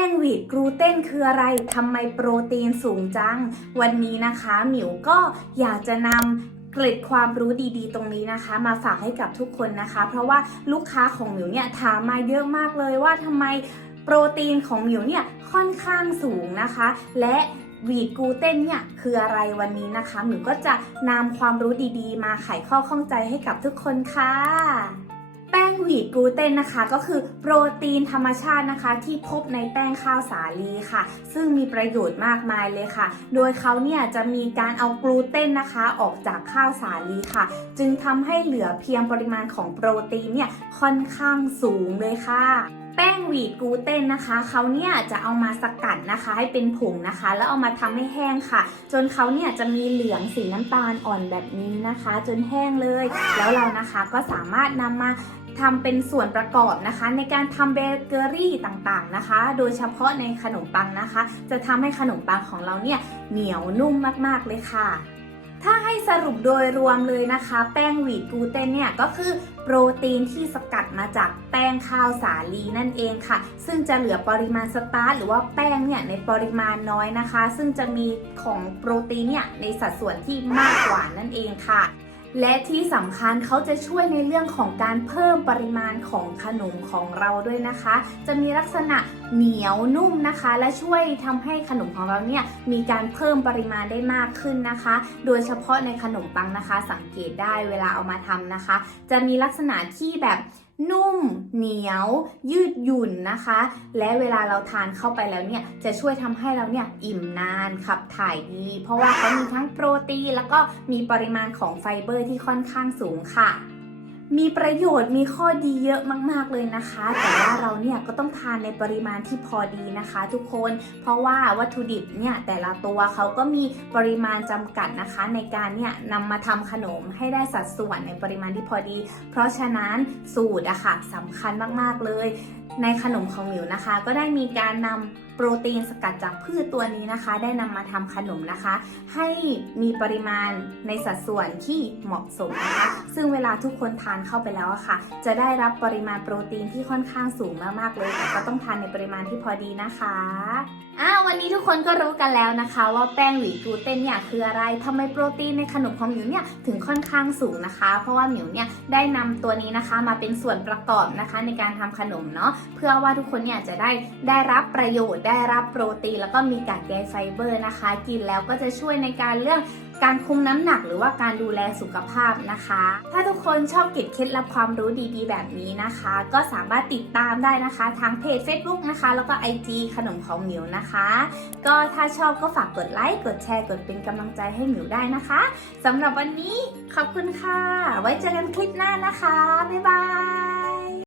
ป้งวีดกลูเตนคืออะไรทำไมโปรตีนสูงจัง วันนี้นะคะหมิวก็อยากจะนำเกร็ดความรู้ดีๆ ตรงนี้นะคะ มาฝากให้กับทุกคนนะคะ เพราะว่าลูกค้าของหมิวเนี่ยถามมาเยอะมากเลยว่าทำไมโปรตีนของหมิวเนี่ยค่อนข้างสูงนะคะ และวีดกลูเตนเนี่ยคืออะไรวันนี้นะคะหมิวก็จะนำความรู้ดีๆ มาไขข้อข้องใจให้กับทุกคนค่ะ แป้งวีดกลูเตนนะคะ ก็คือโปรตีนธรรมชาตินะคะ ที่พบในแป้งข้าวสาลีค่ะ ซึ่งมีประโยชน์มากมายเลยค่ะ โดยเขาเนี่ยจะมีการเอากลูเตนนะคะออกจากข้าวสาลีค่ะ จึงทำให้เหลือเพียงปริมาณของโปรตีนเนี่ยค่อนข้างสูงเลยค่ะ แป้งวีดกูเตนนะคะเขาเนี่ยจะเอามาสกัดนะคะ ให้เป็นผงนะคะ แล้วเอามาทำให้แห้งค่ะ จนเขาเนี่ยจะมีเหลืองสีน้ำตาลอ่อนแบบนี้นะคะ จนแห้งเลย แล้วเรานะคะก็สามารถนำมาทำเป็นส่วนประกอบนะคะ ในการทำเบเกอรี่ต่างๆนะคะ โดยเฉพาะในขนมปังนะคะ จะทำให้ขนมปังของเราเนี่ยเหนียวนุ่มมากๆเลยค่ะ ถ้าให้สรุปโดยรวมเลยนะคะ แป้งวีดกลูเตนเนี่ยก็คือโปรตีนที่สกัดมาจากแป้งข้าวสาลีนั่นเองค่ะ ซึ่งจะเหลือปริมาณสตาร์ชหรือว่าแป้งเนี่ยในปริมาณน้อยนะคะ ซึ่งจะมีของโปรตีนเนี่ยในสัดส่วนที่มากกว่านั่นเองค่ะ และที่สำคัญเขาจะช่วยในเรื่องของการเพิ่มปริมาณของขนมของเราด้วยนะคะ จะมีลักษณะเหนียวนุ่มนะคะ และช่วยทำให้ขนมของเราเนี่ยมีการเพิ่มปริมาณได้มากขึ้นนะคะ โดยเฉพาะในขนมปังนะคะ สังเกตได้เวลาเอามาทำนะคะ จะมีลักษณะที่แบบนุ่ม เหนียว ยืดหยุ่นนะคะ และเวลาเราทานเข้าไปแล้วเนี่ยจะช่วยทำให้เราเนี่ยอิ่มนานขับถ่ายดี เพราะว่าเขามีทั้งโปรตีนแล้วก็มีปริมาณของไฟเบอร์ที่ค่อนข้างสูงค่ะ มีประโยชน์มีข้อดีเยอะมาก ๆ เลยนะคะ แต่ว่าเราเนี่ยก็ต้องทานในปริมาณที่พอดีนะคะ ทุกคนเพราะว่าวัตถุดิบเนี่ยแต่ละตัวเขาก็มีปริมาณจำกัดนะคะ ในการเนี่ยนำมาทำขนมให้ได้สัดส่วนในปริมาณที่พอดี เพราะฉะนั้นสูตรอะค่ะสำคัญมากๆเลย ในขนมของหมิวนะคะ ก็ได้มีการนำโปรตีนสกัดจากพืชตัวนี้นะคะ ได้นำมาทำขนมนะคะ ให้มีปริมาณในสัดส่วนที่เหมาะสมนะคะ ซึ่งเวลาทุกคนทานเข้าไปแล้วะค่ะ จะได้รับปริมาณโปรตีนที่ค่อนข้างสูงมากๆเลยแต่ก็ต้องทานในปริมาณที่พอดีนะคะอ้าววันนี้ทุกคนก็รู้กันแล้วนะคะ ว่าแป้งหวีกลูเตนเนี่ยคืออะไรทำไมโปรตีนในขนมของหมิวเนี่ยถึงค่อนข้างสูงนะคะ เพราะว่าหมิวเนี่ยได้นำตัวนี้นะคะมาเป็นส่วนประกอบนะคะในการทำขนมเนาะเพื่อว่าทุกคนเนี่ยจะได้ได้รับประโยชน์ได้รับโปรตีนแล้วก็มีกากใยไฟเบอร์นะคะ กินแล้วก็จะช่วยในการเรื่องการคุมน้ำหนักหรือว่าการดูแลสุขภาพนะคะ ถ้าทุกคนชอบกิจเคล็ดลับความรู้ดีๆ แบบนี้นะคะ ก็สามารถติดตามได้นะคะทางเพจ Facebook นะคะ แล้วก็ IG ขนมของหมิวนะคะ ก็ถ้าชอบก็ฝากกดไลค์ กดแชร์ กดเป็นกำลังใจให้หมิวได้นะคะสำหรับวันนี้ขอบคุณค่ะ ไว้เจอกันคลิปหน้านะคะ บ๊ายบาย